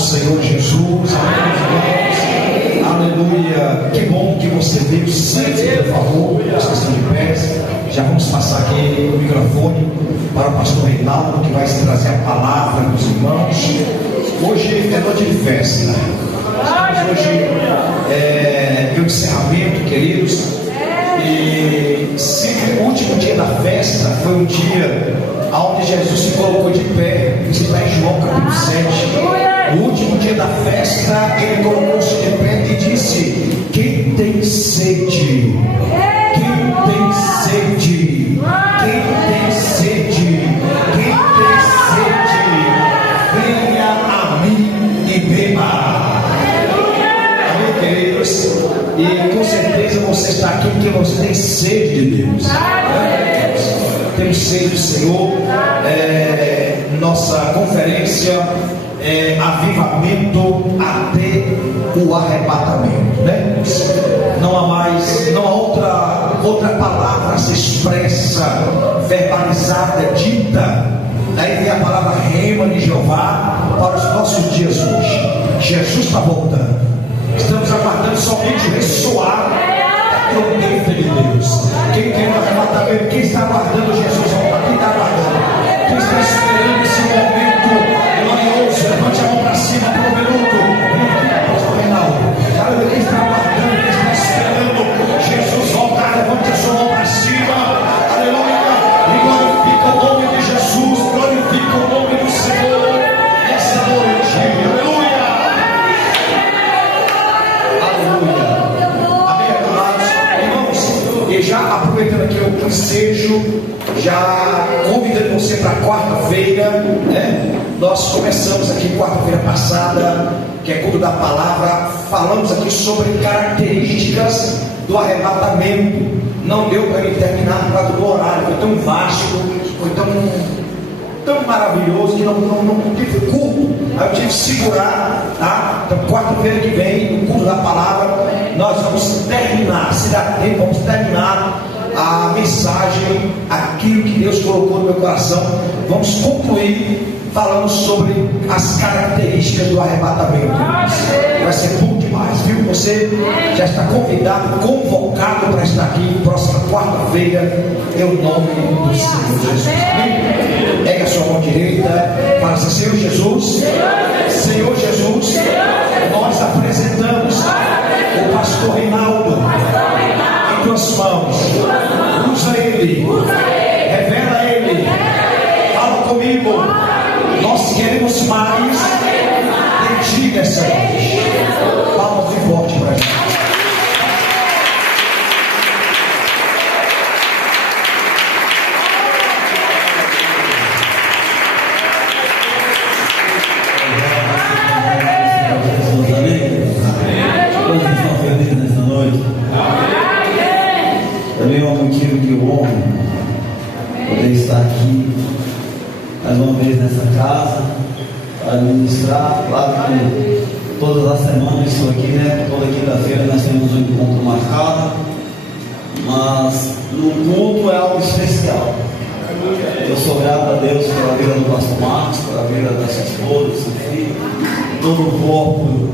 Senhor Jesus. Amém. Aleluia. Que bom que você veio. Sempre, por favor, vocês estão de pé. Já vamos passar aqui o microfone para o pastor Reinaldo, que vai trazer a palavra dos irmãos. Hoje é noite de festa. Hoje é o encerramento, queridos. E se o último dia da festa foi um dia onde Jesus se colocou de pé, isso está em João capítulo 7. No último dia da festa, ele colocou-se de pé e disse: quem tem sede? Quem tem sede? Quem tem sede? Quem tem sede? Venha a mim e beba. Amém, queridos? E com certeza você está aqui porque você tem sede de Deus. Temos sede do Senhor. Nossa conferência é avivamento até o arrebatamento, né? Não há outra palavra se expressa, verbalizada, dita. Daí vem a palavra rema de Jeová para os nossos dias hoje. Jesus está voltando. Estamos aguardando somente o ressoar da trombeta de Deus. Quem quer o arrebatamento? Quem está aguardando Jesus voltar? Quem está aguardando? Quem está esperando esse momento glorioso? Levante a mão para cima por um minuto. Vem aqui, pastor Reinaldo. Quem está aguardando? Quem está esperando Jesus voltar? Levante a sua mão para cima. Aleluia. E glorifica o nome de Jesus. Glorifica o nome do Senhor essa noite. Aleluia. Amém, amados irmãos. E já aproveitando aqui o ensejo, já convidando você para quarta-feira, né? Nós começamos aqui quarta-feira passada, que é culto da palavra. Falamos aqui sobre características do arrebatamento. Não deu para ele terminar por causa do horário, foi tão vasto, foi tão maravilhoso que não tive culto. Aí eu tive que segurar, tá? Então quarta-feira que vem, no culto da palavra, nós vamos terminar, se dá tempo, vamos terminar a mensagem, aquilo que Deus colocou no meu coração. Vamos concluir falando sobre as características do arrebatamento. Vai ser bom demais, viu? Você já está convidado, convocado para estar aqui próxima quarta-feira, em nome do Senhor Jesus. Pega a sua mão direita, fala assim: Senhor Jesus, Senhor Jesus, nós apresentamos o pastor Reinaldo em tuas mãos. Usa ele, revela ele, fala comigo. Nós queremos mais de ti nessa noite. Palmas de forte para a gente. Também é um motivo que eu honro poder estar aqui mais uma vez nessa casa para ministrar. Claro que todas as semanas estou aqui, né? Toda quinta-feira nós temos um encontro marcado, mas no culto é algo especial. Eu sou grato a Deus pela vida do pastor Marcos, pela vida da sua esposa, do seu filho, todo o corpo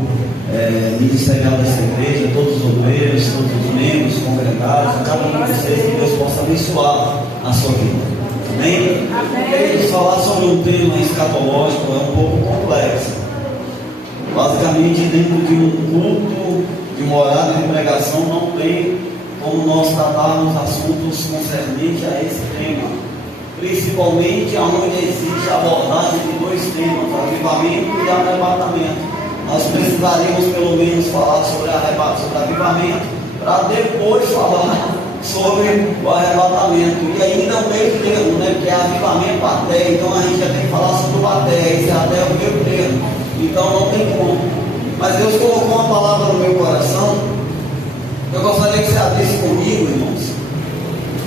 ministerial dessa igreja, todos os obreiros, todos os membros, congregados, cada um de vocês, que Deus possa abençoar a sua vida. Amém? Queremos falar sobre um tema escatológico, é um pouco complexo. Basicamente, dentro de um culto, de uma horário de pregação, não tem como nós tratarmos assuntos concernentes a esse tema, principalmente onde existe a abordagem de dois temas: avivamento e arrebatamento. Nós precisaríamos pelo menos falar sobre avivamento, para depois falar sobre o arrebatamento. E ainda o meio termo, né? Que é avivamento até. Então a gente já tem que falar sobre o até. Esse até é o meio termo. Então não tem como. Mas Deus colocou uma palavra no meu coração. Eu gostaria que você abrisse comigo, irmãos.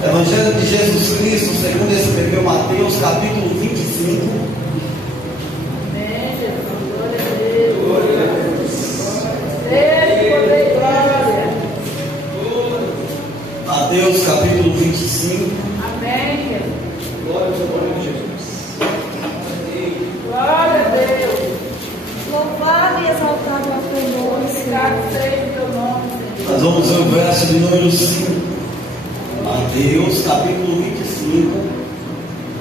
Evangelho de Jesus Cristo, segundo escreveu Mateus, capítulo 25. Mateus capítulo 25. Amém. Glória ao nome de Jesus. Glória a Deus. Louvado Nós vamos ver o verso de número 5. Mateus capítulo 25,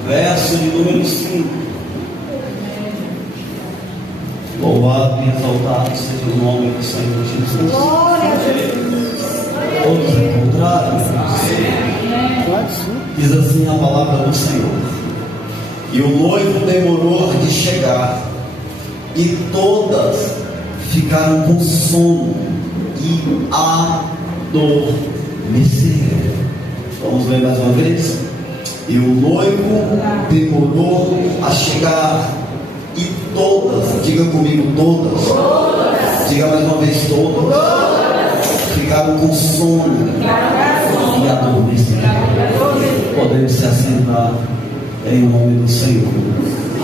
verso de número 5. Louvado e exaltado seja o nome do Senhor Jesus. Glória a Deus. Todos encontraram? Diz assim a palavra do Senhor: e o noivo demorou de chegar, e todas ficaram com sono e adormeceram. Vamos ver mais uma vez. E o noivo demorou a chegar, e todas, diga comigo, todas, diga mais uma vez, todas, ficaram com sono e adormeceram. Podemos se assentar em nome do Senhor.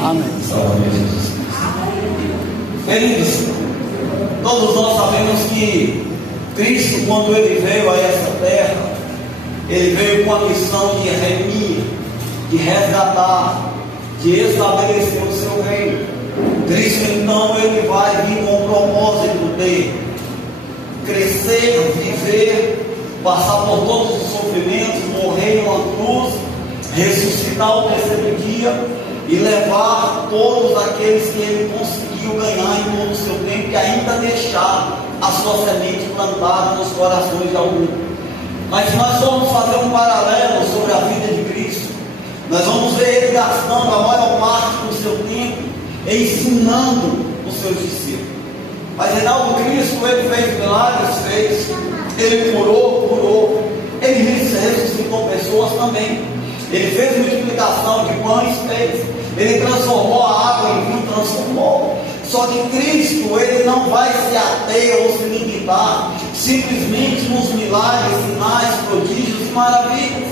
Amém. Salve Jesus. Queridos, todos nós sabemos que Cristo, quando Ele veio a essa terra, Ele veio com a missão de remir, de resgatar, de estabelecer o seu reino. Cristo, então, Ele vai vir com o propósito de crescer, viver, passar por todos os sofrimentos, morrer em uma cruz, ressuscitar o terceiro dia e levar todos aqueles que Ele conseguiu ganhar em todo o seu tempo e ainda deixar a sua semente plantada nos corações de alguns. Mas se nós formos fazer um paralelo sobre a vida de Cristo, nós vamos ver Ele gastando a maior parte do seu tempo ensinando os seus discípulos. Mas Reinaldo, Cristo, Ele fez milagres, fez, Ele curou, Ele ressuscitou pessoas também. Ele fez multiplicação de pães, fez. Ele transformou a água em vinho, transformou. Só que Cristo, Ele não vai se ater ou se limitar simplesmente nos milagres, sinais, prodígios e maravilhas.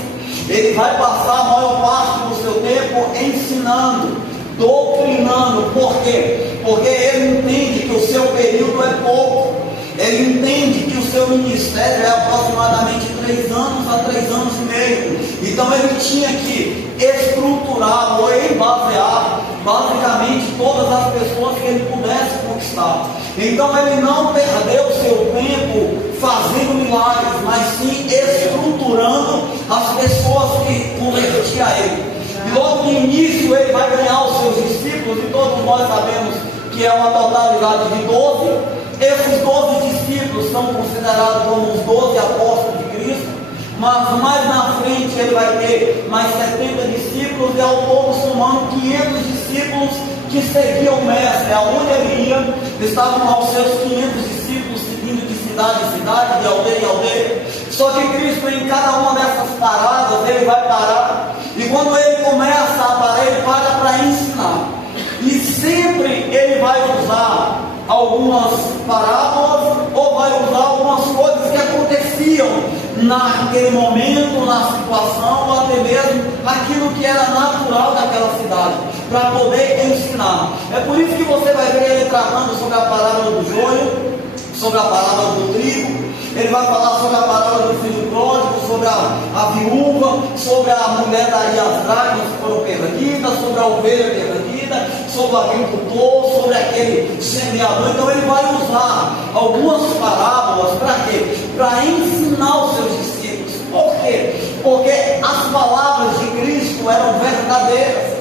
Ele vai passar a maior parte do seu tempo ensinando, doutrinando. Por quê? Porque Ele entende que o seu período é pouco. Ele entende que o seu ministério é aproximadamente 3 anos a 3 anos e meio. Então Ele tinha que estruturar ou embasear basicamente todas as pessoas que Ele pudesse conquistar. Então Ele não perdeu seu tempo fazendo milagres, mas sim estruturando as pessoas que convertiam a Ele. E logo no início Ele vai ganhar os seus discípulos, e todos nós sabemos que é uma totalidade de 12. Esses 12 discípulos são considerados como os 12 apóstolos de Cristo, mas mais na frente Ele vai ter mais 70 discípulos, e ao todo somando 500 discípulos que seguiam o Mestre. Aonde Ele ia, estavam lá os seus 500 discípulos seguindo de cidade em cidade, de aldeia em aldeia. Só que Cristo, em cada uma dessas paradas, Ele vai parar, e quando Ele começa a parar, Ele para ensinar. E sempre Ele vai usar algumas parábolas, ou vai usar algumas coisas que aconteciam naquele momento, na situação, ou até mesmo aquilo que era natural daquela cidade, para poder ensinar. É por isso que você vai ver Ele tratando sobre a parábola do joio, sobre a parábola do trigo. Ele vai falar sobre a parábola do filho pródigo, sobre a viúva, sobre a mulher daria as dracmas que foram perdidas, sobre a ovelha perdida, sobre o agricultor, sobre aquele semeador. Então Ele vai usar algumas parábolas para quê? Para ensinar os seus discípulos. Por quê? Porque as palavras de Cristo eram verdadeiras.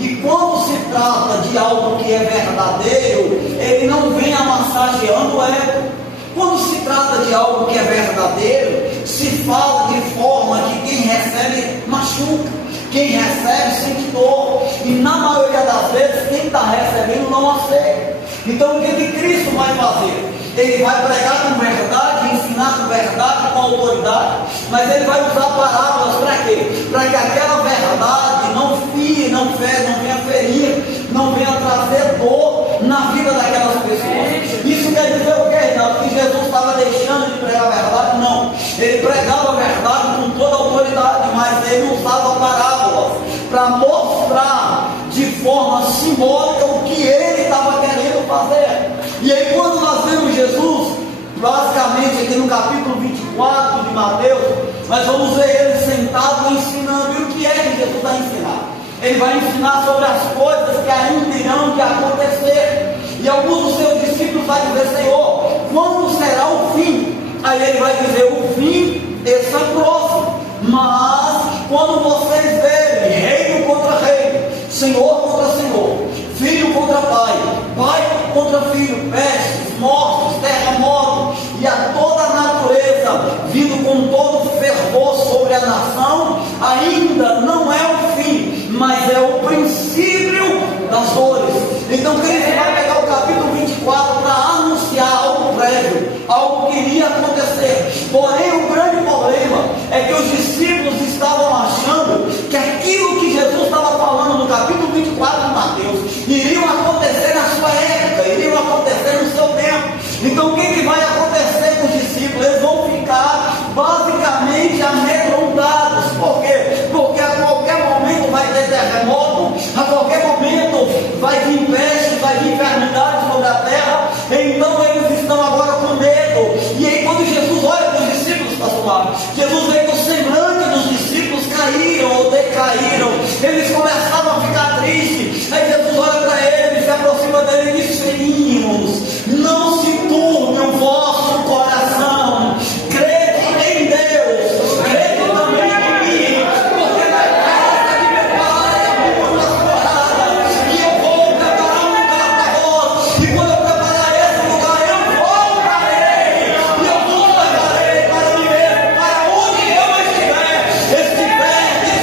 E quando se trata de algo que é verdadeiro, Ele não vem amassageando o ego. Quando se trata de algo que é verdadeiro, se fala de forma que quem recebe machuca, quem recebe sente dor, e na maioria das vezes quem está recebendo não aceita. Então o que Cristo vai fazer? Ele vai pregar com verdade, ensinar com verdade, com autoridade, mas Ele vai usar parábolas para quê? Para que aquela verdade não fie, não venha ferir, não venha trazer dor na vida daquelas pessoas. Isso quer dizer o quê, Reinaldo? Que Jesus estava deixando de pregar a verdade? Não. Ele pregava a verdade com toda a autoridade, mas Ele usava parábolas para mostrar de forma simbólica o que Ele estava querendo fazer. E aí quando nós vemos Jesus, basicamente aqui no capítulo 24 de Mateus, nós vamos ver Ele sentado ensinando. E o que é que Jesus vai ensinar? Ele vai ensinar sobre as coisas que ainda irão de acontecer. E alguns dos seus discípulos vão dizer: Senhor, quando será o fim? Aí ele vai dizer: o fim está próximo. Mas quando vocês verem reino contra reino, senhor contra senhor, filho contra pai, pai contra filho, pestes, mortes, terremotos e a toda a natureza vindo com todo fervor sobre a nação, ainda não é o fim, mas é o princípio das dores. Então Cristo vai pegar o capítulo 24 para anunciar algo prévio, algo que iria acontecer. Porém, o grande problema é que os discípulos estavam achando que aquilo que Jesus estava falando no capítulo 24 de Mateus iriam acontecer na sua época, iriam acontecer no seu tempo. Então o que vai acontecer com os discípulos? Eles vão ficar basicamente amedrontados. Por quê? Porque a qualquer momento vai ter terremoto, a qualquer momento vai vir peste, vai vir enfermidade sobre a terra. Então eles estão agora com medo. E aí quando Jesus olha para os discípulos, pastor, Jesus vê que o semblante dos discípulos caíram ou decaíram, eles começaram a ficar tristes. Aí Jesus olha para eles, se aproxima dele e diz: filhinhos, não se turbe o vosso coração, crede em Deus, crede também em mim, porque na casa de meu pai há muitas moradas, e eu vou preparar um lugar para vós, e quando eu preparar esse lugar, eu voltarei, e eu voltarei para mim mesmo, para onde eu estiver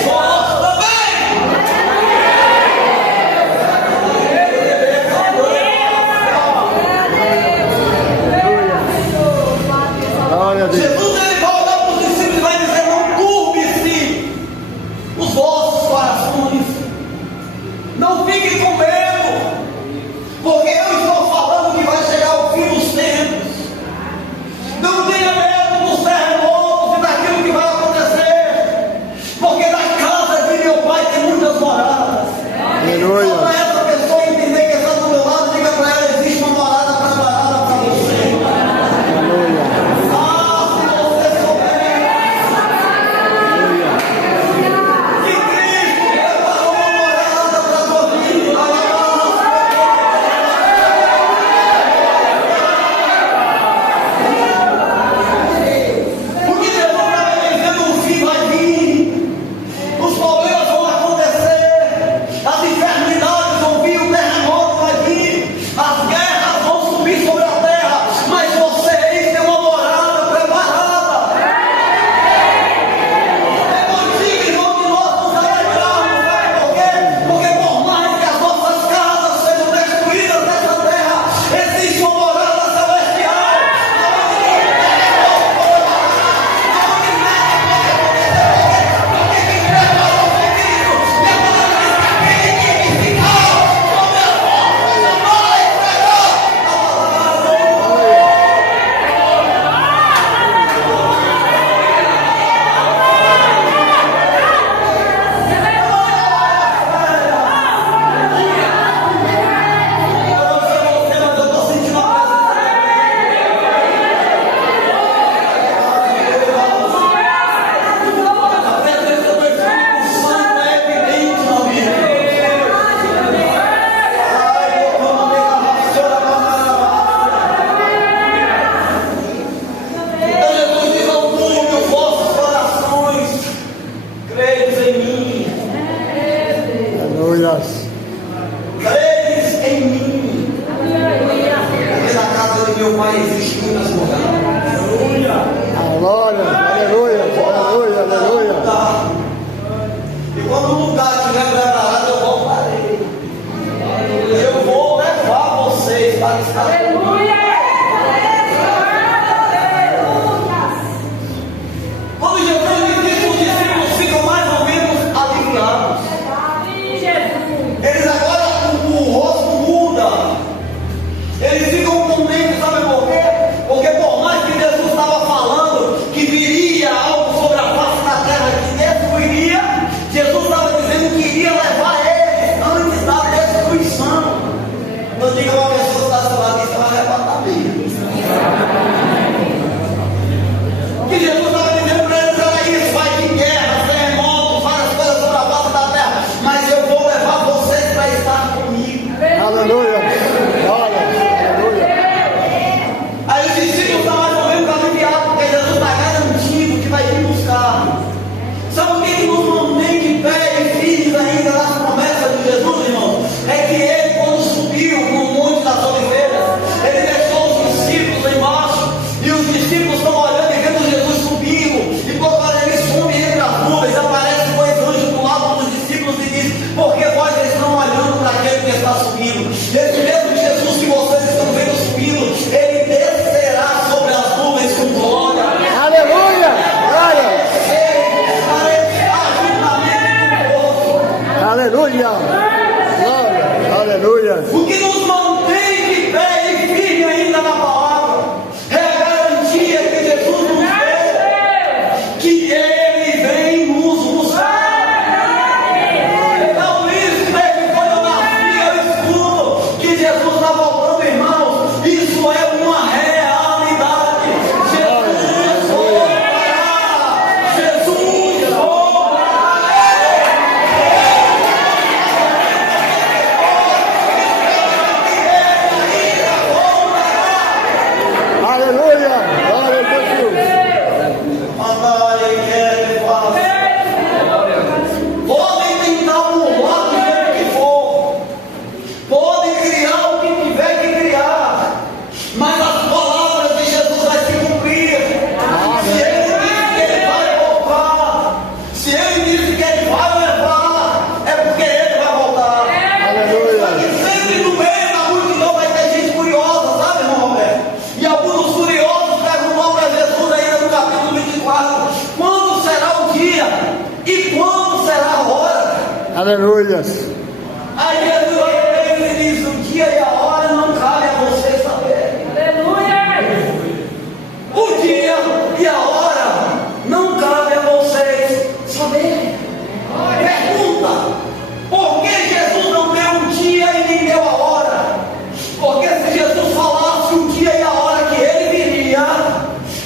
vós também. Aleluias. Aí ele diz: o dia e a hora não cabe a você saber. Aleluia. O dia e a hora não cabe a vocês saber. Pergunta: por que Jesus não deu um dia e nem deu a hora? Porque se Jesus falasse o dia e a hora que ele viria,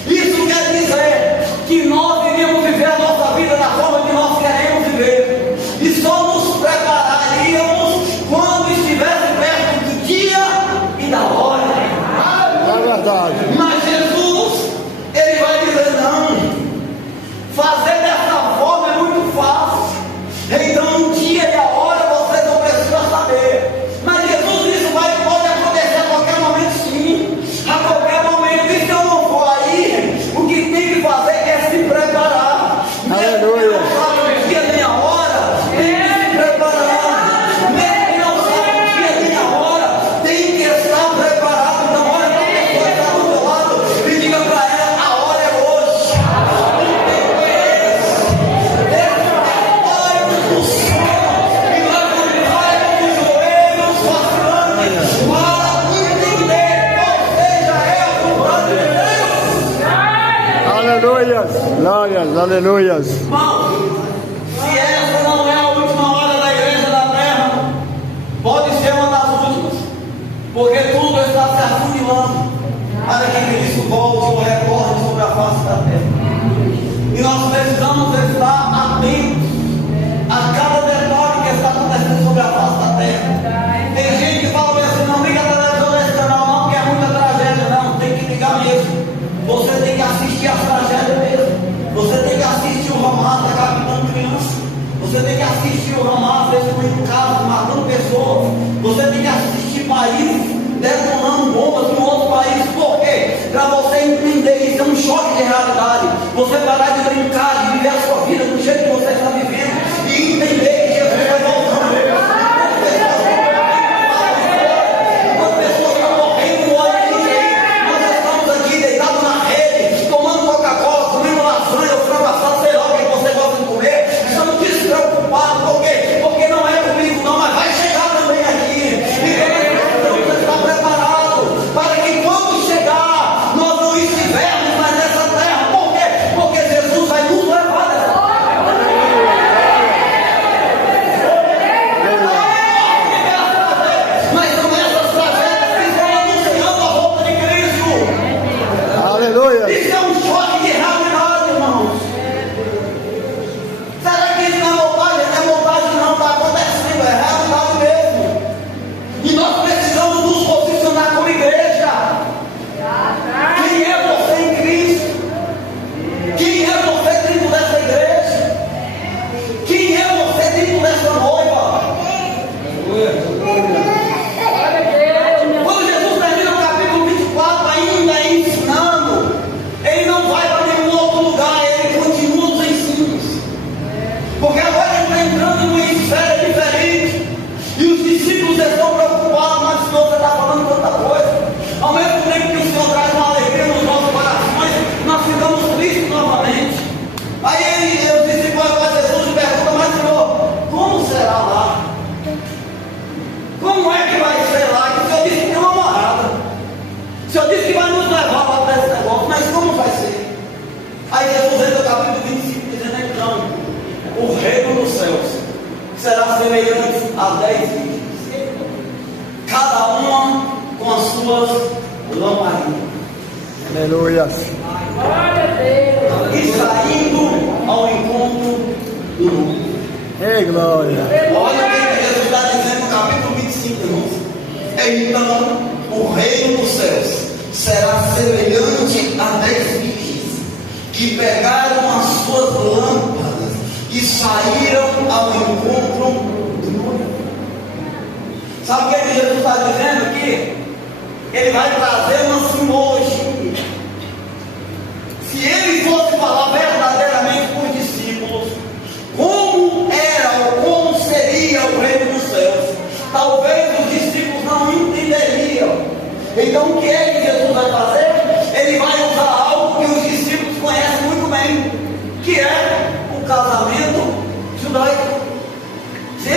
isso quer dizer que nós iríamos viver a nossa vida da forma que nós queremos viver, e só nos prepararíamos quando estivesse perto do dia e da hora. É verdade. Mas Jesus, ele vai dizer: não, fazer dessa forma é muito fácil, então o dia e a hora você não precisa saber. Mas Jesus, isso pode acontecer a qualquer momento, sim, a qualquer momento. E se eu não for aí, o que tem que fazer é se preparar. Aleluia. Mesmo que não sabe o dia nem a hora, tem que se preparar. Mesmo que não sabe o dia nem a hora, tem que estar preparado. Então olha para a pessoa que está do seu lado e diga para ela: a hora é hoje. O tempo é esse. Esse é o Pai do céu e levantai os joelhos vacilantes para entender qual seja a vontade de Deus. Aleluias. Glórias. Aleluias. Irmão, se essa não é a última hora da igreja da terra, pode ser uma das últimas, porque tudo está se afunilando para que Cristo volte ou recorre sobre a face da terra. E nós precisamos estar atentos a cada detalhe que está acontecendo sobre a face da terra. Tem gente que fala assim: não liga a televisão nesse canal não, porque é muita tragédia. Não, tem que ligar mesmo. Você tem que assistir as tragédias mesmo. Você tem que assistir o Hamas decapitando crianças. Você tem que assistir o Hamas destruindo casas, matando pessoas. Você tem que assistir países detonando bombas em outros países. Por quê? Para você entender isso, é um choque de realidade. Você parar de brincar, de viver a sua vida do jeito que você está vivendo e entender que Jesus vai voltar. As pessoas estão morrendo no olho de ninguém. Nós estamos aqui deitados na rede, tomando Coca-Cola, comendo lasanha, ou frango assado, sei lá o que você gosta de comer. Estamos despreocupados. Por quê? Porque não é comigo não, mas vai chegar também aqui. E você está preparado para que quando chegar, nós não estivermos mais nessa terra. Por quê? Porque Jesus vai nos levar dessa terra. Mas são essas tragédias que estão anunciando a volta de Cristo. Aleluia. Isso é um choque de realidade, irmãos. Será que isso não é montagem? Não é montagem não, está acontecendo, é realidade mesmo. E nós precisamos nos posicionar como igreja. Quem é você em Cristo? Quem é você dentro dessa igreja? Quem é você dentro dessa noiva? Quando Jesus termina o capítulo 24, ainda ensinando, ele não vai para nenhum outro lugar, ele continua os ensinos. Porque agora ele está entrando em uma esfera diferente. E os discípulos estão preocupados, mas o Senhor está falando tanta coisa. Ao mesmo tempo que o Senhor traz uma alegria nos nossos corações, nós ficamos tristes novamente. Aí os discípulos olham para Jesus e perguntam: mas Senhor, como será lá? Como é que vai ser lá? Que o Senhor disse que tem uma morada. O Senhor disse que vai nos levar lá para esse negócio, mas como vai ser? Aí Jesus entra no capítulo 25 dizendo: então, o reino dos céus será semelhante a 10 virgens, cada uma com as suas lamparinas. Aleluias. E saindo ao encontro do mundo. Ei, glória. Olha o que Jesus está dizendo no capítulo 25, irmãos. Então, o reino dos céus será semelhante a 10 virgens que pegaram as suas lâmpadas e saíram ao encontro do noivo. Sabe o que Jesus está dizendo aqui? Ele vai trazer uma simbologia. Se ele fosse falar verdadeiramente para os discípulos como era ou como seria o reino dos céus, talvez os discípulos não entenderiam. Então o que é que Jesus vai fazer? Ele vai usar algo que os discípulos conhecem muito bem, que é o casamento judaico. Se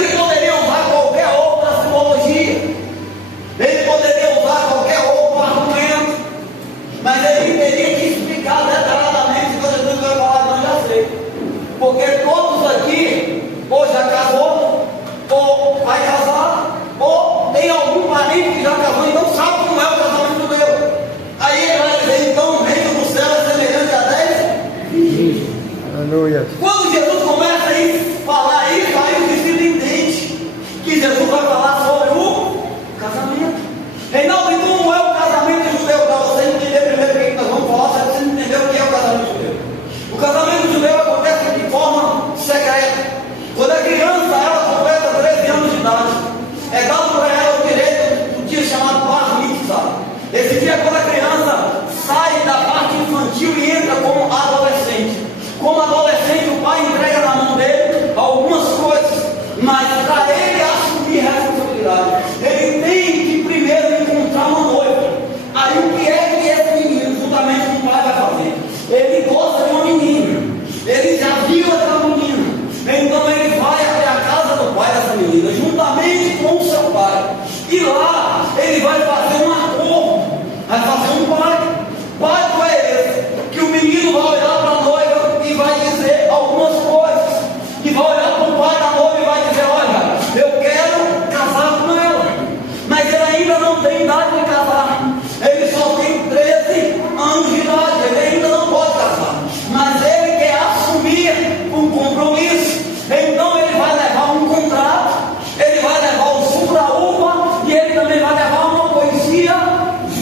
Aleluia. Quando Jesus começa a falar isso, aí o discípulo entende que Jesus vai falar sobre o casamento. Reinaldo, então não é o casamento judeu. Para você entender primeiro o que nós vamos falar, você precisa entender o que é o casamento judeu. O casamento judeu acontece de forma secreta. Quando a criança ela completa 13 anos de idade, é dado para ela o direito do dia chamado bar mitzvah. Esse dia é quando a criança sai da parte infantil e entra como adolescente. Como adolescente, o pai entrega na mão dele algumas coisas, mas para ele assumir responsabilidade, ele tem que primeiro encontrar uma noiva. Aí o que é que esse menino, juntamente com o pai, vai fazer? Ele gosta de uma menina, ele já viu aquela menina, então ele vai até a casa do pai dessa menina, juntamente com o seu pai, e lá ele vai fazer um acordo, vai fazer um pacto. Pacto é esse, que o menino vai olhar para a noiva e vai dizer algumas coisas, e vai olhar para o pai da noiva e vai dizer: olha, eu quero casar com ela, mas ele ainda não tem idade de casar, ele só tem 13 anos de idade, ele ainda não pode casar, mas ele quer assumir um compromisso. Então ele vai levar um contrato, ele vai levar o suco da uva, e ele também vai levar uma poesia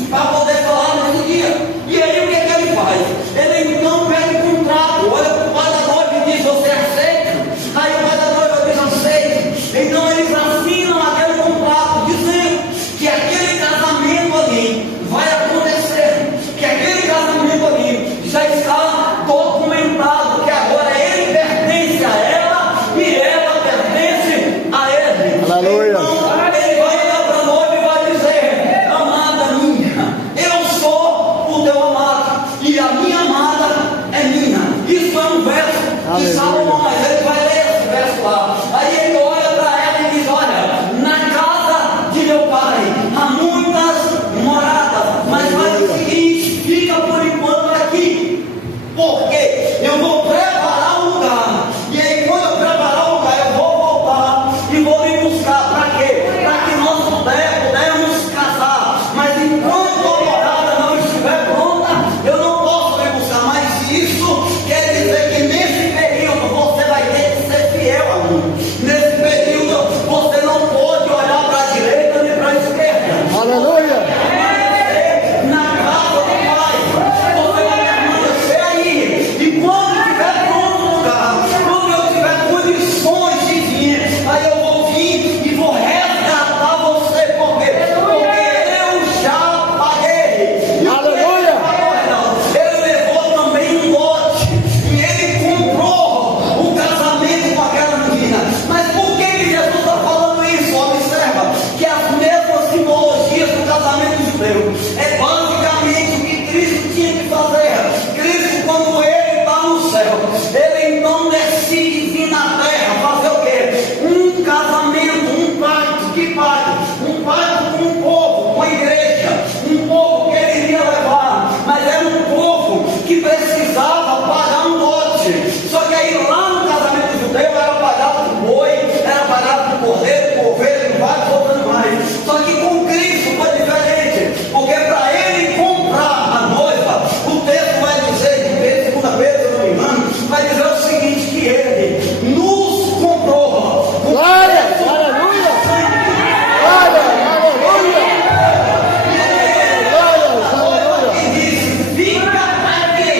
para poder falar nesse dia. E aí o que é que ele faz? Ele então pega o contrato, olha para o pai da noiva e diz: você aceita? Aí o pai da noiva diz: aceita. Então eles assinam aquele contrato dizendo que aquele casamento ali vai acontecer, que aquele casamento ali já está documentado, que agora ele pertence a ela e ela pertence a ele. Aleluia. Então ele vai olhar para a noiva e vai dizer: amada minha, eu sou o teu amado e a minha amada é minha. Isso é um verso de Aleluia. Salomão, mas ele vai ler esse verso lá. Aí ele olha para ela e diz: olha, na casa de meu pai há muitas moradas, mas faz o seguinte, fica por enquanto aqui, porque eu vou preparar um lugar, e aí quando eu preparar o lugar eu vou voltar e vou me buscar. Para quê? Para que nós pudermos casar. Mas enquanto a morada não estiver pronta, eu não posso me buscar. Mas isso quer dizer que nesse período você vai ter que ser fiel a mim. Nesse período você não pode olhar para a direita nem para a esquerda. Aleluia. Na casa do pai, você vai permanecer aí. E quando estiver pronto o lugar, quando eu tiver condições de vir, aí eu vou vir e vou resgatar você. Por quê? Porque eu já paguei. E o Aleluia. ele levou também um lote e ele comprou o casamento com aquela menina. Mas por que Jesus está falando isso? Observa que as mesmas simbologias do casamento judeu é basicamente o que Cristo tinha que fazer. Cristo, quando ele está no céu, ele então decide vir na terra fazer o quê? Um casamento, um pacto. Que pacto? Um pacto com o povo, com a igreja, um povo que ele iria levar, mas era um povo que precisava pagar um lote. Só que aí lá no casamento judeu era pagado por boi, era pagado por cordeiro, por ovelha, por vários outros animais. Só que com Cristo foi diferente, porque para ele comprar a noiva, o texto vai dizer, de segunda-feira, se eu não me engano, vai dizer o seguinte: que ele nos comprou. Glória. Aleluia. Glória. Aleluia. Glória. Aleluia. E disse: fica aqui,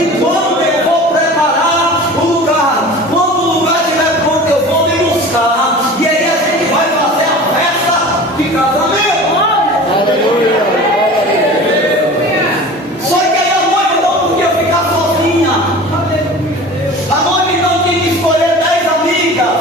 enquanto eu vou preparar o lugar. Quando o lugar estiver pronto, eu vou me buscar. E aí a gente vai fazer a festa de casamento. Aleluia. Só que aí a noiva não podia ficar sozinha. A noiva então tinha que escolher 10 amigas.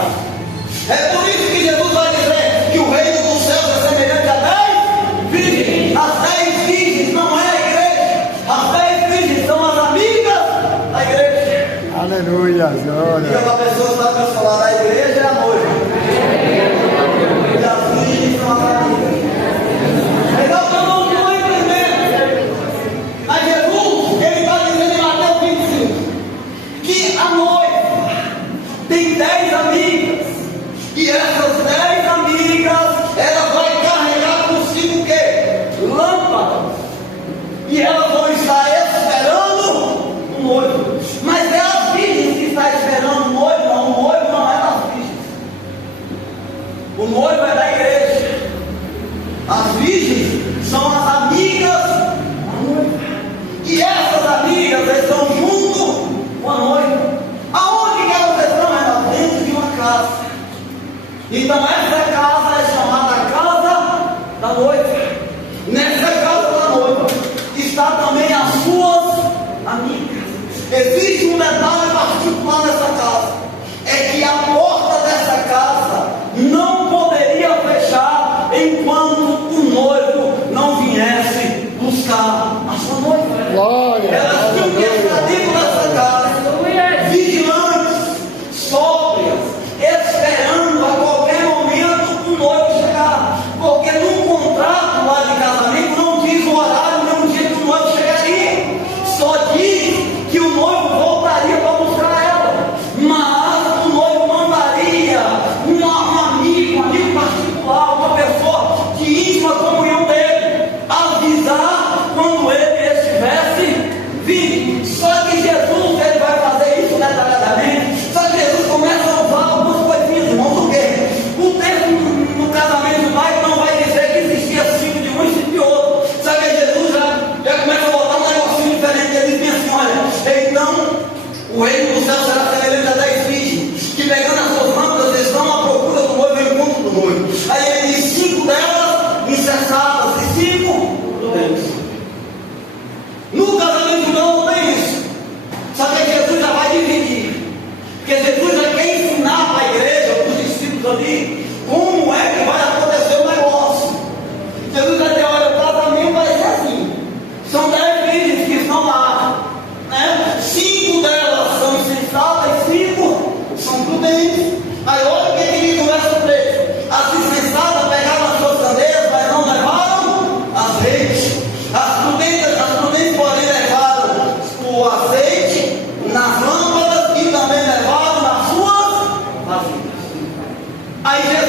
É por isso que Jesus vai dizer que o reino dos céus é semelhante a 10 virgens. As 10 virgens não é a igreja. As 10 virgens são as amigas da igreja. Aleluia. E Glória. uma pessoa está para falar da igreja é a noiva. E as virgens são as amigas. Então eu não estou entendendo. Mas Jesus, ele está dizendo em Mateus 25 que a noiva tem 10 amigas. E essas 10 amigas, ela vai carregar consigo o quê? Lâmpadas. E elas vão estar esperando o noivo. Mas é as virgens Então essa casa é chamada casa da noiva. Nessa casa da noiva está também as suas amigas. Existe um detalhe particular nessa casa, é que a porta dessa casa não poderia fechar enquanto o noivo não viesse buscar a sua noiva. Glória. Elas tinham que estar dentro dessa casa, vigilantes, sóbrias, esperando a qualquer momento o noivo chegar, porque no contrato lá de casamento não diz o horário, nem o dia que o noivo chegaria, só diz que o noivo voltaria para buscar ela, mas o noivo mandaria um amigo particular, uma pessoa de íntima comunhão dele, avisar quando ele estivesse vindo. Só que Jesus, ele vai fazer isso detalhadamente. Só que Jesus começa a usar algumas coisinhas, irmãos. O quê? O texto no casamento judaico não vai dizer que existia ciclo de um e ciclo de outro. Só que Jesus já começa a botar um negocinho diferente. Ele diz bem assim: olha, então o reino do céu será semelhante a 10 virgens que, pegando as suas lâmpadas, estão à procura do noivo e ao encontro do noivo. Aí ele diz: 5 delas incessadas e 5 prudentes. No casamento não tem isso. Só que Jesus já vai dividir. Porque Jesus já quer ensinar para a igreja, para os discípulos ali, como é que vai acontecer o negócio. Jesus vai dizer: olha, o casamento vai ser assim. São 10 virgens que estão lá, né? 5 delas são insensatas e 5 são prudentes. Aí olha o que ele diz no verso 3: as insensatas pegaram as suas candeias, mas não levaram azeite. As prudentes porém levaram o azeite nas lâmpadas e também levaram nas suas vasilhas. Aí Jesus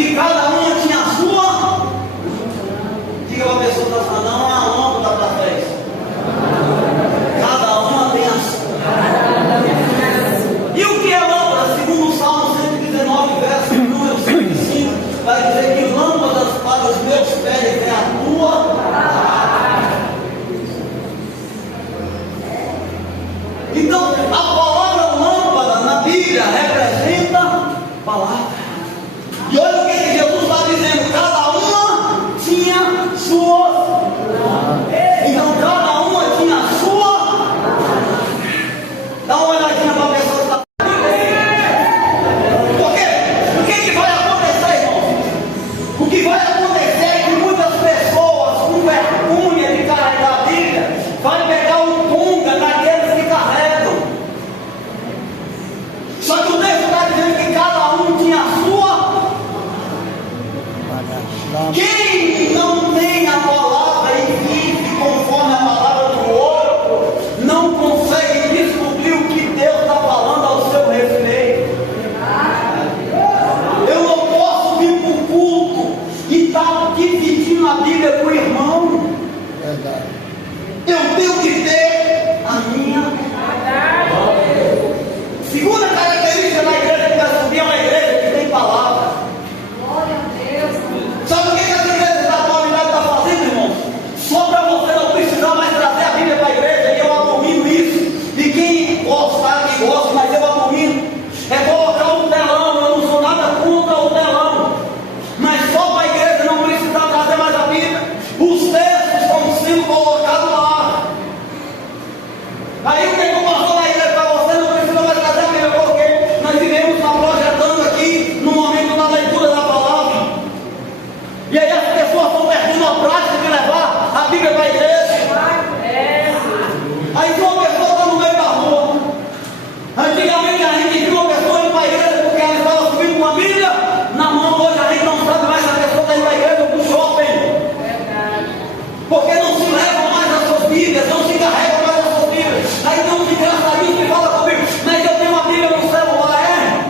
E cada uma tinha a sua. Diga para a pessoa que está falando, não é a lâmpada para trás. Cada uma tem a sua. E o que é lâmpada? Segundo o Salmo 119, verso número 105, vai dizer que lâmpadas para os meus pés é a tua. Então, a palavra lâmpada na Bíblia representa palavra. E olha o que Jesus está dizendo: cada uma tinha suas. Então, cada uma tinha a sua. Dá uma olhadinha para a pessoa que está. Por quê? O que vai acontecer, irmão? O que vai acontecer é que muitas pessoas, com vergonha de carregar a Bíblia, vai pegar o tunga daqueles que carregam. Só que o texto está dizendo que cada um tinha a sua. Quem não tem a palavra e vive conforme a palavra do outro, não consegue descobrir o que Deus está falando ao seu respeito. Eu não posso vir para o culto e estar dividindo a Bíblia com o irmão. Eu tenho que ter a minha. Segunda característica da igreja que vai subir é uma igreja que tem palavra. Sabe o que essa igreja da atualidade está fazendo, irmão? Só para você não precisar mais trazer a Bíblia para a igreja, e eu abomino isso. E quem gosta, quem gosta, mas eu abomino, é colocar um telão. Eu não sou nada contra o telão, mas só para a igreja não precisar trazer mais a Bíblia. Os textos estão sendo colocados lá. Aí o que eu passou na igreja para você não precisa mais trazer a Bíblia, porque nós vivemos estar projetando aqui no momento da leitura da palavra. E aí as pessoas estão perdendo a prática de levar a Bíblia para a igreja. Aí se uma pessoa está no meio da rua, antigamente a gente viu uma pessoa indo para a igreja porque ela estava subindo com a Bíblia na mão. Hoje a gente não sabe mais se a pessoa está indo para a igreja ou para o shopping. Porque não se levam mais as suas Bíblias, não se carregam mais as suas Bíblias. Aí não se graça a Deus que fala comigo, mas eu tenho uma Bíblia no celular, é?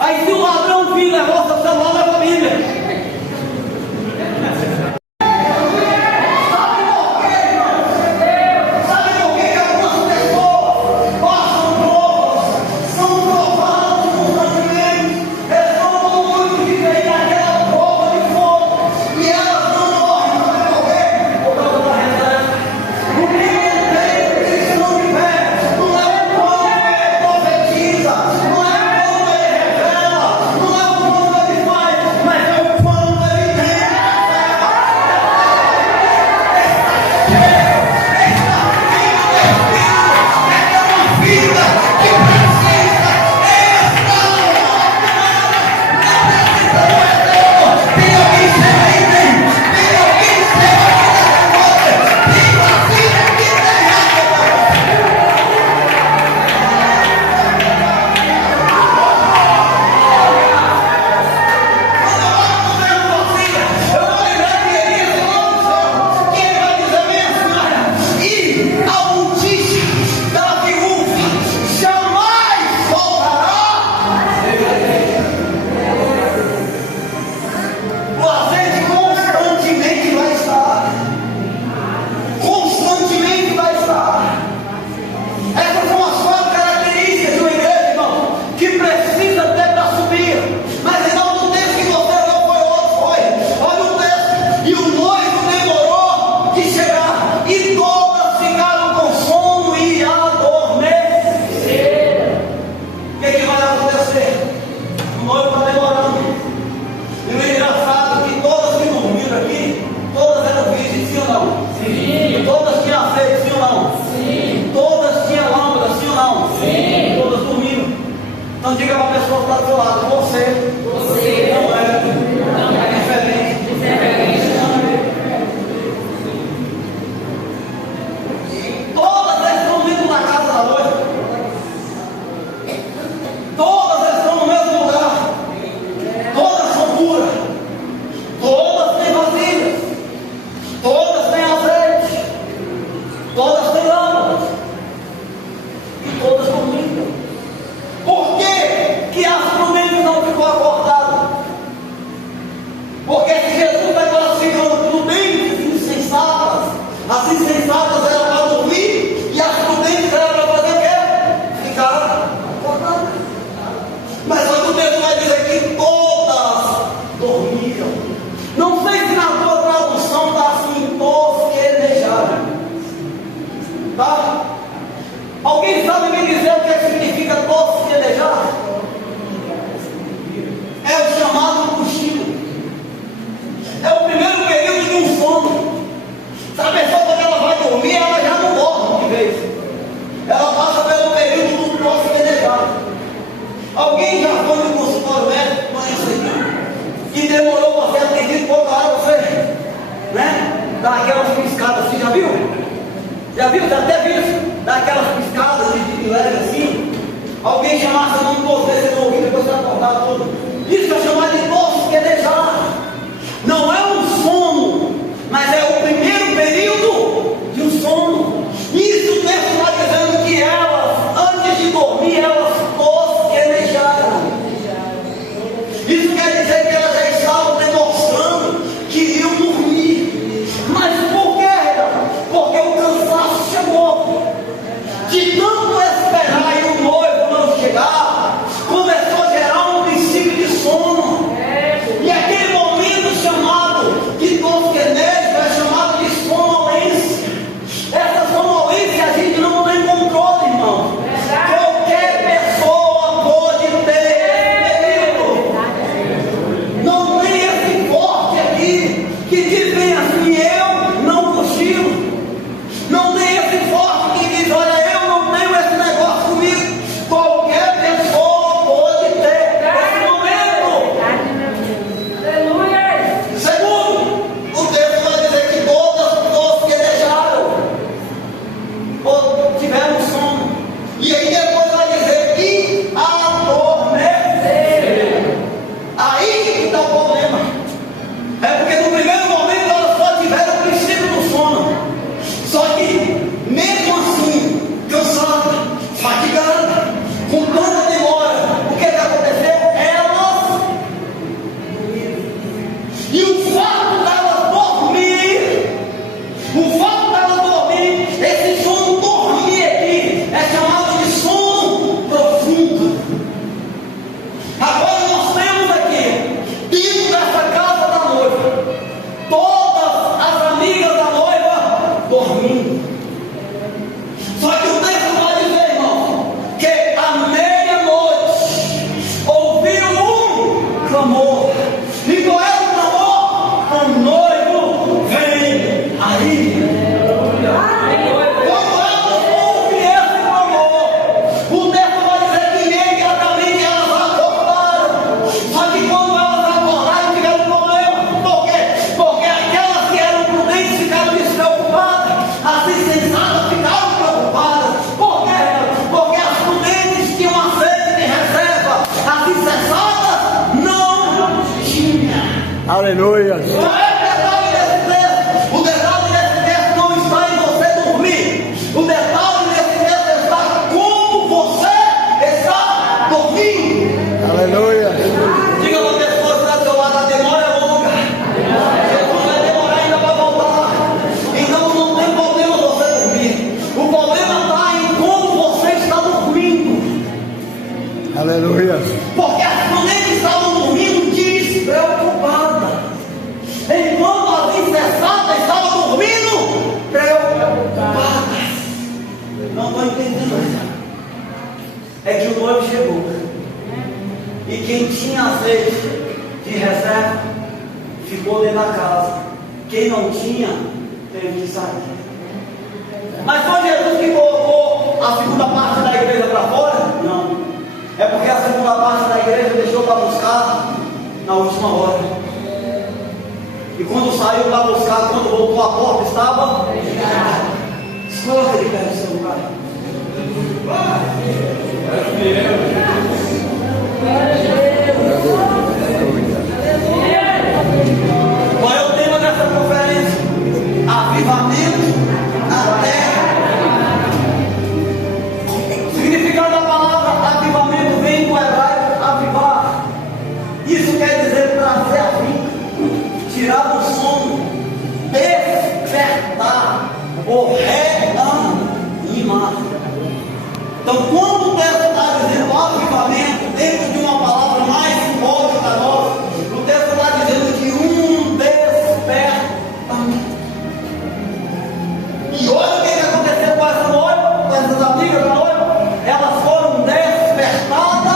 Aí se o ladrão vir levar o seu celular, leva a Bíblia. Mas dá aquelas piscadas assim, já viu? Já viu? Já até viu? Dá aquelas piscadas de leve assim. Alguém chamasse o nome de você, você não ouviu, depois você vai acordar tudo. Isso é chamado de tosquenejar. Não é um sono, mas é o primeiro período de um sono. Isso o texto está dizendo que elas, antes de dormir, elas tosquenejaram. Isso quer dizer que elas já estavam demonstrando que iriam dormir. Mas por quê? Porque o cansaço chegou. De tanto esperar e o noivo não chegar, começou a gerar um princípio de sono. E aquele momento chamado de tosquenejo é chamado de sonolência. Essa sonolência a gente não tem controle, irmão. Qualquer pessoa pode ter período. Não tem esse forte aqui que diz bem assim, eu não cochilo. Não tem esse forte que diz, olha, eu não tenho esse negócio comigo. Qualquer pessoa pode ter esse momento. Segundo, o texto vai dizer que todas tosquenejaram, ou tiveram sono. E aí depois vai dizer que adormeceram. Aí que está o problema. É porque no primeiro momento elas só tiveram o princípio do sono. Só que, mesmo assim, cansada, fatigada, com tanta demora, o que aconteceu? Elas dormiram. E o fato delas dormir, esse sono dormir aqui, é chamado de sono profundo. Agora nós temos aqui, dentro dessa casa da noiva, todas as amigas da noiva dormindo. Só que o texto vai dizer, irmão, que à meia-noite ouviu um clamor. E qual é o clamor? O noivo vem aí. Quando elas ouvem esse clamor, o texto vai dizer que imediatamente elas acordaram. Só que quando elas acordaram, tiveram um problema. Por quê? Porque aquelas que eram prudentes ficaram despreocupadas, as insensatas ficaram preocupadas. Por quê? Porque as prudentes tinham uma sede de reserva, as insensatas não tinham. Aleluia. Qual é o detalhe desse texto? O detalhe desse texto não está em você dormir. O detalhe desse texto está como você está dormindo. Aleluia. Diga para a pessoa que está do seu lado, a demora é longa. Jesus vai demorar ainda para voltar. Então não tem problema você dormir. O problema está em como você está dormindo. Aleluia. Porque as prudentes estavam dormindo despreocupadas, enquanto as insensatas estavam dormindo preocupadas. Não estou entendendo. É que o noivo chegou. E quem tinha azeite de reserva ficou dentro da casa. Quem não tinha teve que sair. Mas foi Jesus que colocou a segunda parte da igreja para fora? Não. É porque a segunda parte da igreja deixou para buscar na última hora. E quando saiu para buscar, quando voltou a porta estava fechada. Se coloca de pé no seu lugar. Qual é o tema dessa conferência? Avivamento na terra. O significado da palavra avivamento vem do hebraico avivar. Isso quer dizer trazer a vida, tirar do sono, despertar ou reanimar. Então, quando o texto está dizendo avivamento, dentro de uma palavra mais simbólica nossa, o texto está dizendo de um despertamento. E olha o que aconteceu com essa noiva, com essas amigas da noiva, elas foram despertadas.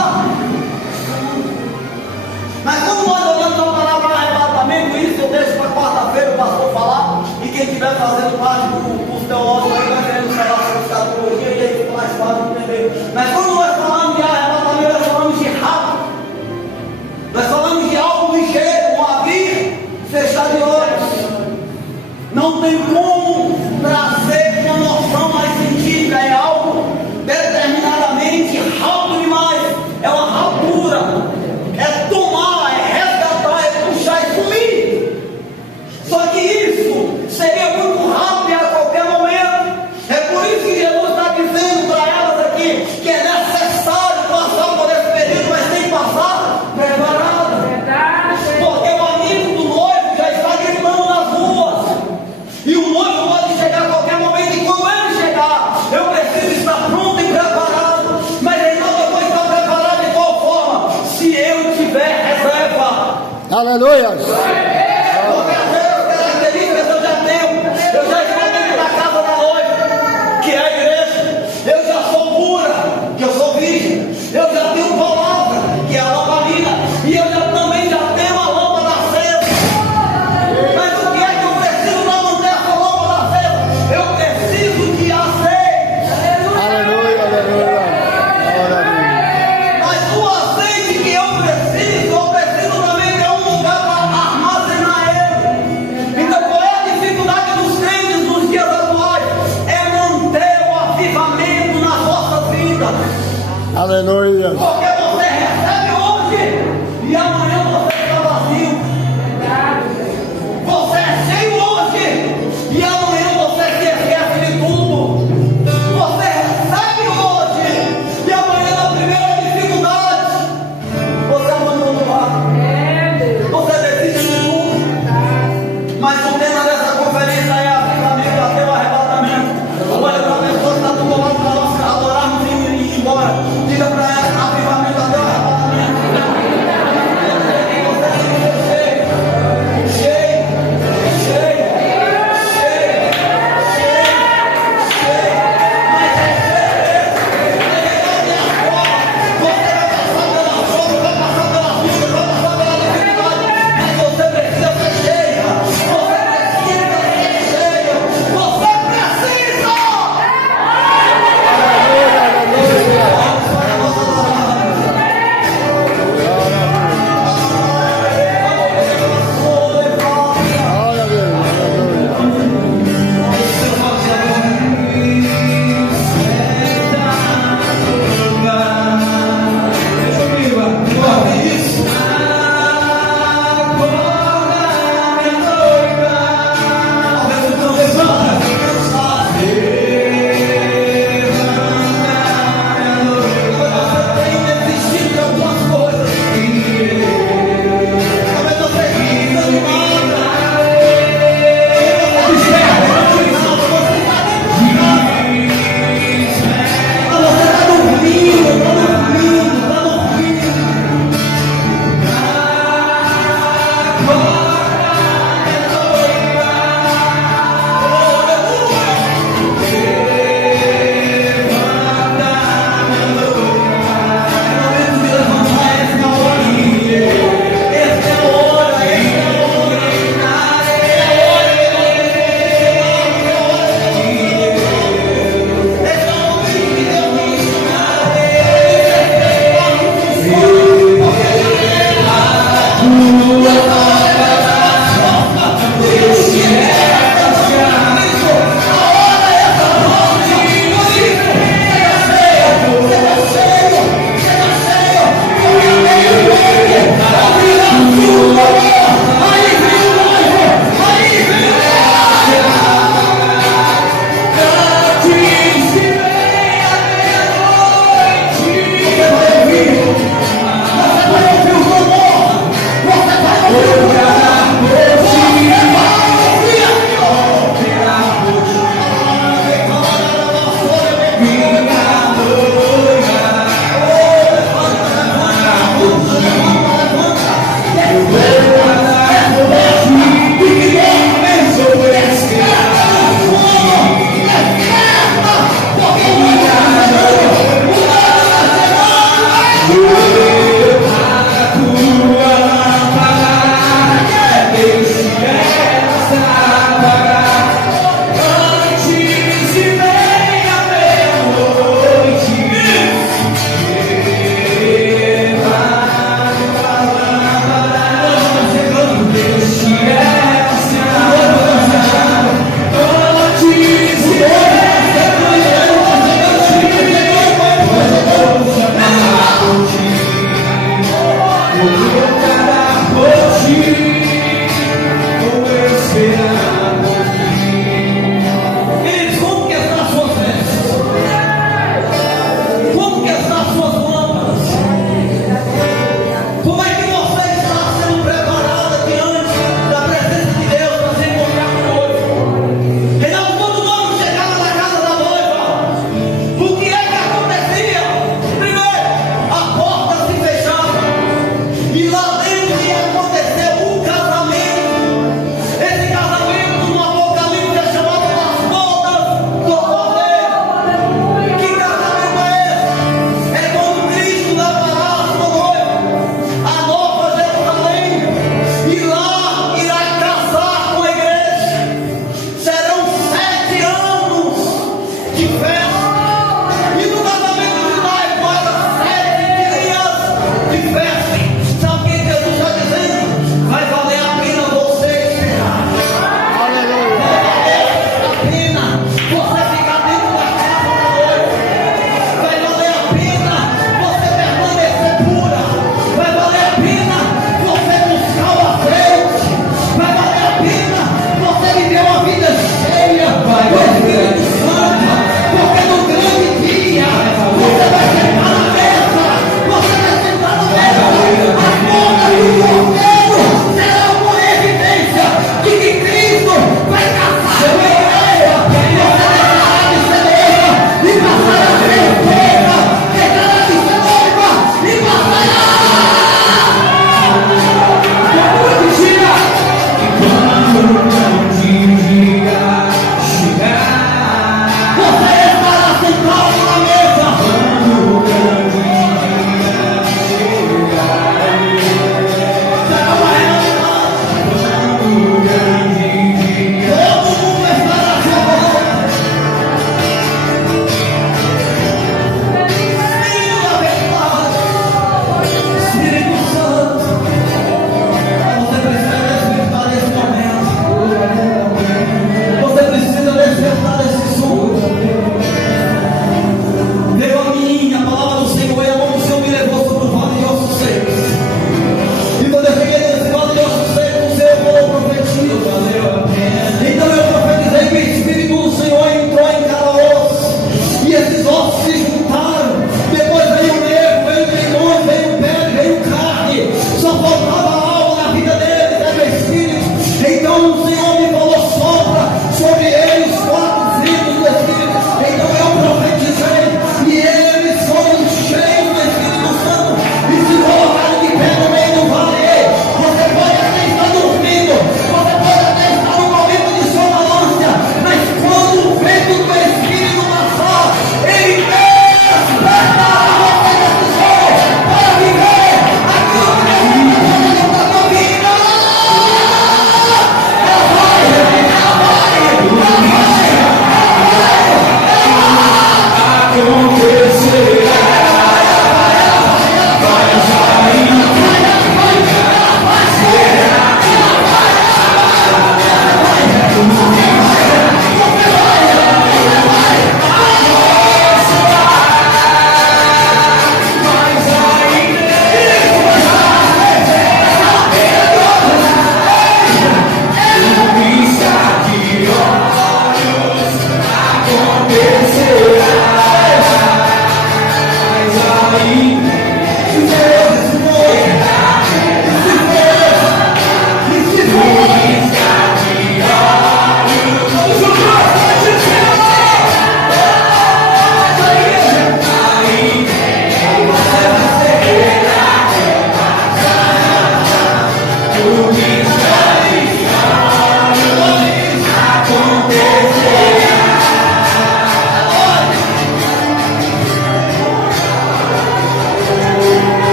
Mas quando nós olhamos a palavra arrebatamento, isso eu deixo para quarta-feira o pastor falar, e quem estiver fazendo parte do curso teológico aí vai querendo falar sobre escatologia, e aí fica mais fácil de entender. Mas quando nós falamos de arrebatamento, nós falamos de rápido, nós falamos de algo ligeiro, um abrir, fechar de olhos. Não não tem como trazer uma noção mais científica, é algo determinadamente rápido demais, é uma rapura, é tomar, é resgatar, é puxar e sumir. Só que isso seria muito rápido e a qualquer momento. É por isso que Jesus está dizendo para elas aqui que é necessário passar por esse período, mas tem que passar preparado. Porque o amigo do noivo já está gritando nas ruas. E o noivo pode chegar a qualquer momento. E quando ele chegar, eu preciso estar pronto e preparado. Mas então eu vou estar preparado de qual forma? Se eu tiver reserva. Aleluia. Porque as características eu já tenho. Eu já estou dentro da casa da noiva, que é a igreja. Eu já sou pura, que eu sou virgem. Eu já tenho palavra, que é a lamparina. E eu também já tenho a lâmpada acesa. Mas o que é que eu preciso para manter essa lâmpada acesa? Eu preciso de azeite. Aleluia, aleluia. Mas o azeite que eu preciso também ter um lugar para armazenar ele. Então qual é a dificuldade dos crentes nos dias atuais? É manter o avivamento nas nossas vidas. Aleluia. Porque você recebe hoje e amanhã você está vazio. Você é cheio hoje e amanhã você se esquece de tudo. Você recebe hoje e amanhã na primeira dificuldade você abandona o barco. Você desiste de tudo. Mas o tema dessa conferência é avivamento até o arrebatamento. Olha para a pessoa que está do lado para nós adorarmos e ir embora. Diga para ela, avivamento até o arrebatamento. E você tem que ser cheio, cheio, cheio, cheio, cheio. Mas é cheio. Você vai passar pela fome, vai passar pela luta, vai passar pela dificuldade. Mas você precisa ser cheio. Você precisa ser cheio. Você precisa. Você vai Deus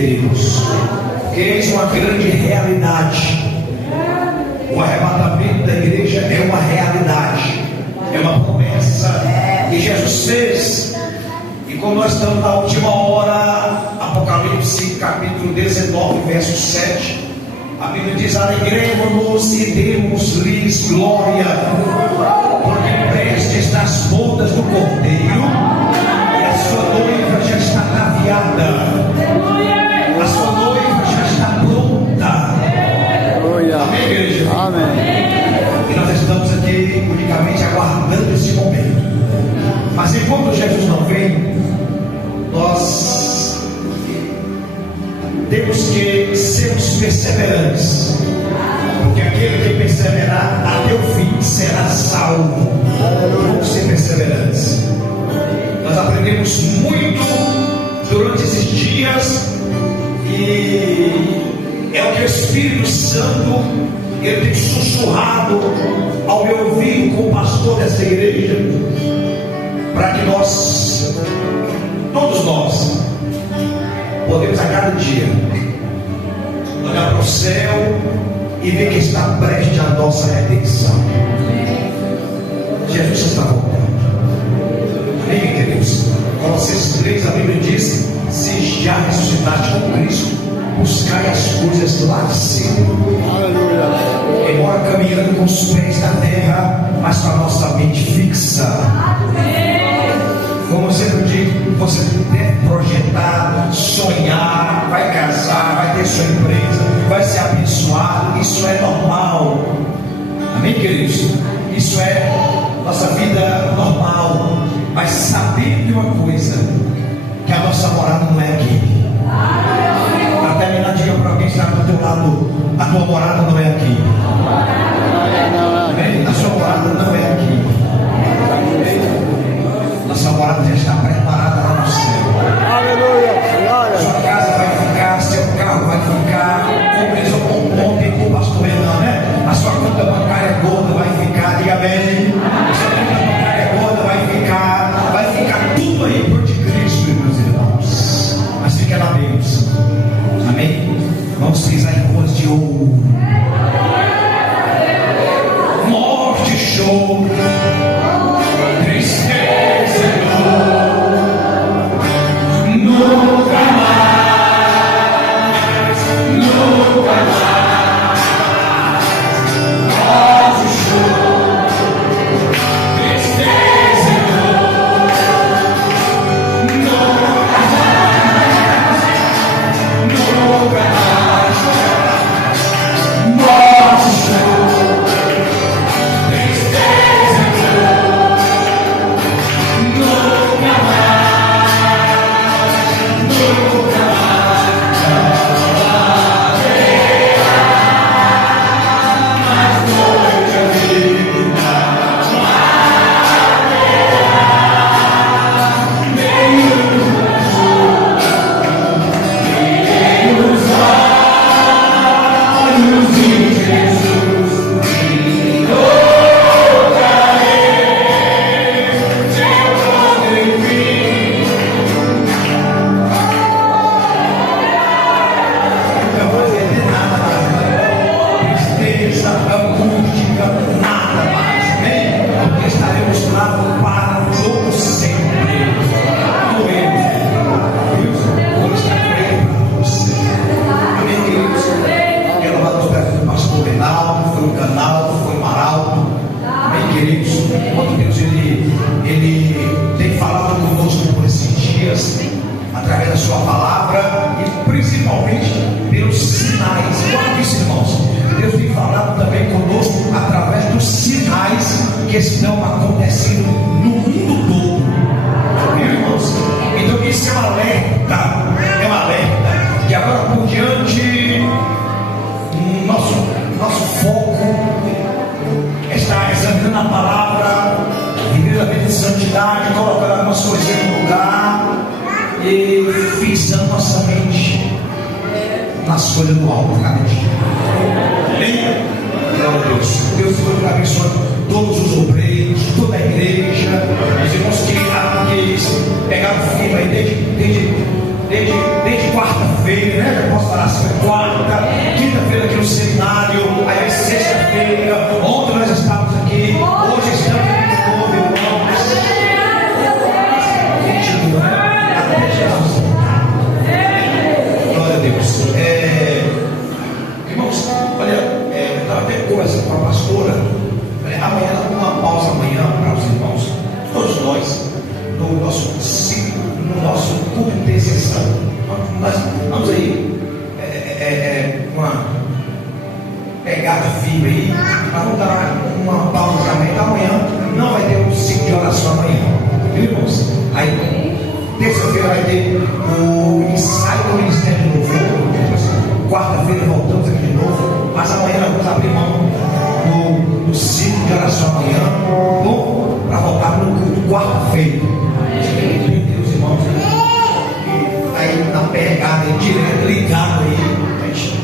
queridos, que eis uma grande realidade. O arrebatamento da igreja é uma realidade, é uma promessa que Jesus fez. E como nós estamos na última hora, Apocalipse capítulo 19, verso 7, a Bíblia diz: alegremos-nos e demos-lhes glória, porque prestes nas bodas do Cordeiro, e a sua noiva já está ataviada, a sua noiva já está pronta. Amém, igreja? Amém. E nós estamos aqui unicamente aguardando esse momento. Mas enquanto Jesus não vem, nós temos que sermos perseverantes, porque aquele que perseverar até o fim será salvo. Vamos ser perseverantes. Nós aprendemos muito durante esses dias, e é o que o Espírito Santo ele tem sussurrado ao meu ouvido como pastor dessa igreja, para que nós, todos nós, podemos a cada dia olhar para o céu e ver que está prestes a nossa redenção. Jesus está voltando. Amém, queridos? Colossenses 3, a Bíblia diz: se já ressuscitaste com Cristo, buscai as coisas lá de cima. Aleluia. Embora caminhando com os pés na terra, mas com a nossa mente fixa. Como eu sempre digo, você deve projetar, sonhar, vai casar, vai ter sua empresa, vai ser abençoado. Isso é normal. Amém, queridos? Isso é nossa vida normal. Mas sabendo de uma coisa, que a nossa morada não é aqui. Para terminar, diga para alguém que está do teu lado: a tua morada não é aqui. Amém? A sua morada não é aqui. Nossa morada já está preparada lá no céu. Aleluia. Sua casa vai ficar, seu carro vai ficar, como eles ontem com o pastor Renan, né? A sua conta bancária gorda vai ficar, diga bem. A sua conta bancária gorda vai ficar tudo aí por de Cristo, meus irmãos. Mas fica na bênção. Amém? Vamos pisar em ruas de ouro. Morte, choro, tristeza e dor, nunca mais, nunca mais. Morte, choro, tristeza e dor, nunca mais, nunca mais. Morte, choro, tristeza e dor, nunca mais, nunca mais noite a vida, nem os olhos de Jesus. Tristeza, angústia, nada mais, amém? Porque estaremos lá para todo sempre. Com Ele, vamos estar com Ele para você. Amém, queridos? Quero lá nos pés do pastor Reinaldo, foi o canal, foi o Maraldo. Amém, queridos? Quando Deus ele tem falado conosco por esses dias, através da sua palavra e principalmente pelos sinais. Igual disse, irmãos, Deus tem falado também conosco através dos sinais que estão acontecendo no mundo todo. Viu, irmãos? Então isso é um alerta. É um alerta. E agora por diante, nosso foco está examinando a palavra, vivendo a vida de santidade, colocando algumas coisas no lugar e fixando nossa mente nas coisas do alto, cada dia. Amém? Glória a Deus. Deus te abençoe todos os obreiros, toda a igreja, os irmãos que pegaram firme aí desde quarta-feira. quarta-feira, né? Eu posso falar assim, quarta, quinta-feira aqui no seminário, aí é sexta-feira, ontem nós estávamos aqui, hoje estamos aqui de novo, irmãos. Continua, né? Até Jesus voltar. Glória a Deus. Irmãos, olha, eu estava até conversando com a pastora. Amanhã nós vamos uma pausa amanhã para os irmãos, todos nós, no nosso ciclo, no nosso culto de intercessão. Nós vamos aí uma pegada firme aí, nós vamos dar uma pausa amanhã. Então amanhã não vai ter um ciclo de oração amanhã, viu, irmãos? Aí terça-feira vai ter o ensaio do Ministério de Louvor, quarta-feira voltamos aqui de novo, mas amanhã nós vamos abrir mão do ciclo de oração amanhã, bom, para voltar para o culto quarta-feira. Deus, irmãos, aí na pegada, direto, ligado aí, gente,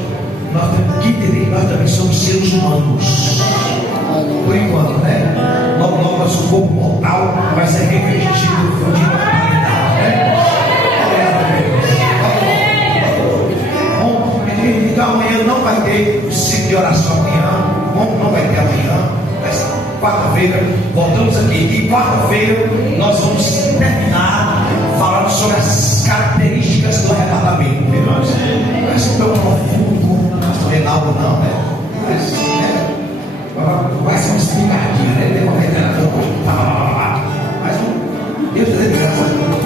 nós temos que entender que nós também somos seres humanos, por enquanto, né? Logo, logo nosso corpo mortal vai ser revestido de imortalidade, né? Bom, então amanhã não vai ter o ciclo de oração amanhã. Não vai ter amanhã, mas quarta-feira voltamos aqui. E quarta-feira nós vamos terminar falando sobre as características do arrebatamento. Não é tão profundo como o pastor Reinaldo, não, né? Mas vai ser uma explicadinha, né? Tem uma retração, mas Deus dá graça,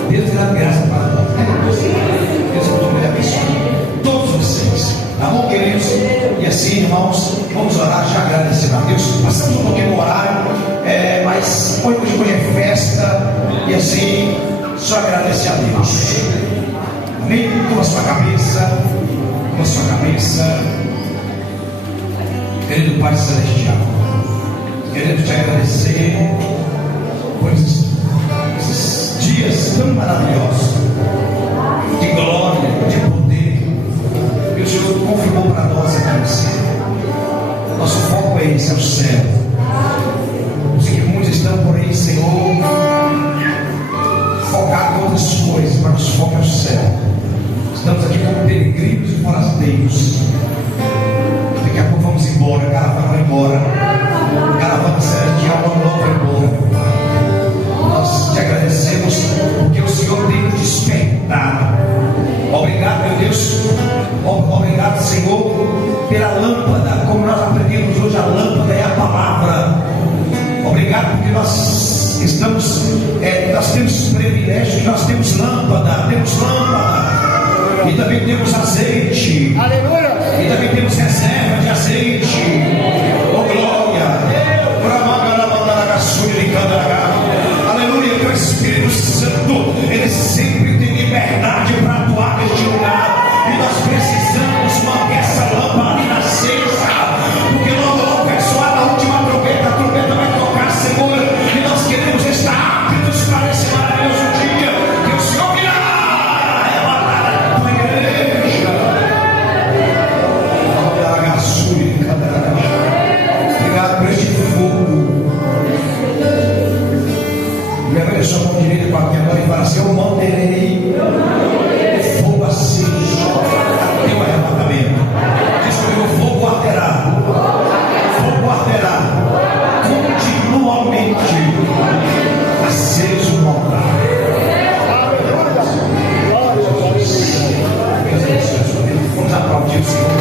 Deus dá graça para nós, né? Deus continue abençoando todos vocês, tá bom, queridos? E assim, irmãos, vamos orar, já agradecendo a Deus. Passamos um pouquinho no horário, mas hoje é festa, e assim, só agradecer a Deus. Amém? Com a sua cabeça, querido Pai Celestial, querendo te agradecer por esses dias tão maravilhosos, de glória, de poder, que o Senhor confirmou para nós aqui no céu. Nosso foco é esse, é o céu. Eu sei que muitos estão por aí, Senhor, focados em outras coisas, mas nosso foco é o céu. Estamos aqui como peregrinos e forasteiros. Daqui a pouco vamos embora, a caravana vai embora. A caravana celestial logo vai embora. Nós te agradecemos porque o Senhor tem nos despertado. Obrigado, meu Deus. Obrigado, Senhor, pela lâmpada, como nós aprendemos hoje, a lâmpada é a palavra. Obrigado porque nós estamos, nós temos privilégios, nós temos lâmpada, e também temos azeite. Aleluia. E também temos reserva de azeite. Oh glória. Aleluia, que o Espírito Santo, ele sempre tem liberdade para atuar neste lugar. E nós precisamos manter essa lâmpada ali acesa, porque logo vai soar a última trombeta, a trombeta vai tocar, Senhor, e nós queremos estar aptos para esse maravilhoso dia que o Senhor virá arrebatar a tua igreja. Obrigado por este fogo. Levante a sua mão direita com a minha mão e fala assim: eu manterei fogo aceso até o arrebatamento. Diz comigo: fogo arderá continuamente aceso no altar. Vamos aplaudir o Senhor.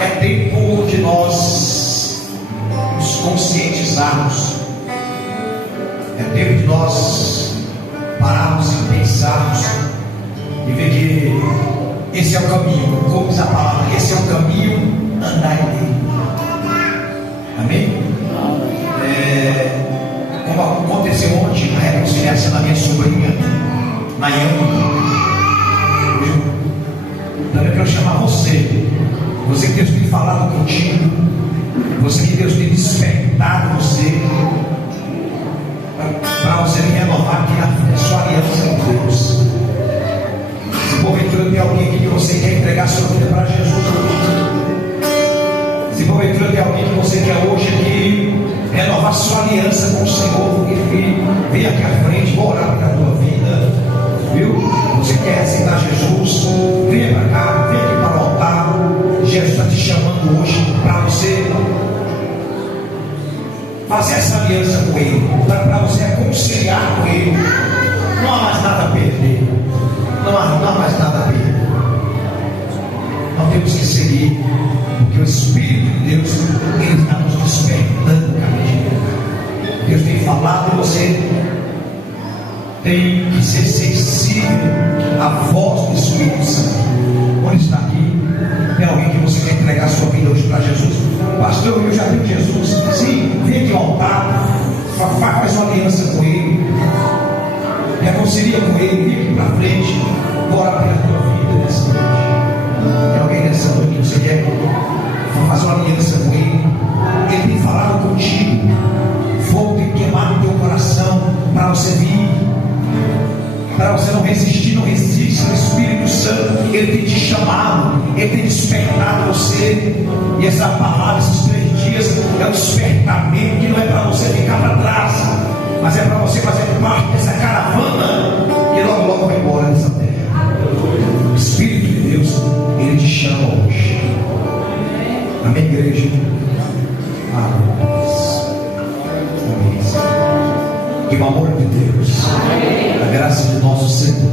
É tempo de nós nos conscientizarmos. É tempo de nós pararmos e pensarmos e ver que esse é o caminho, como diz a palavra, esse é o caminho, andai nele. Amém? Como aconteceu ontem, a reconciliação da minha sobrinha, Nayane. Também quero chamar você que Deus tem falado contigo, você que Deus tem despertado você, para você renovar aqui a sua aliança com Deus. Se porventura tem alguém aqui que você quer entregar sua vida para Jesus, se porventura tem alguém que você quer hoje aqui renovar sua aliança com o Senhor, vem aqui à frente, vou orar pela tua vida, viu? Você quer aceitar Jesus? Venha para cá, venha aqui para o altar. Jesus está te chamando hoje para você fazer essa aliança com Ele, para você reconciliar com Ele. Não há mais nada a perder, não há mais nada a perder. Nós temos que seguir, porque o Espírito de Deus, Ele está nos despertando cada dia. Deus tem falado e você tem que ser sensível à voz do Espírito Santo. Quando está aqui, tem alguém que você quer entregar sua vida hoje para Jesus? Pastor, eu já tenho Jesus. Sim, vem aqui ao altar, faz uma aliança com Ele, reconcilia com Ele, vem aqui para frente, bora pela tua vida nessa noite. Tem alguém nessa noite que você quer fazer uma aliança com Ele? Ele tem falado contigo, fogo tem queimado no teu coração para você vir, para você não resistir, não resiste. O Espírito Santo, Ele tem te chamado, Ele tem despertado você. E essa palavra, esses 3 dias, é um despertamento que não é para você ficar para trás, mas é para você fazer parte dessa caravana que logo logo vai embora dessa terra. O Espírito de Deus, Ele te chama hoje. Amém, igreja? Amém. Que o amor de Deus, a graça de nosso Senhor,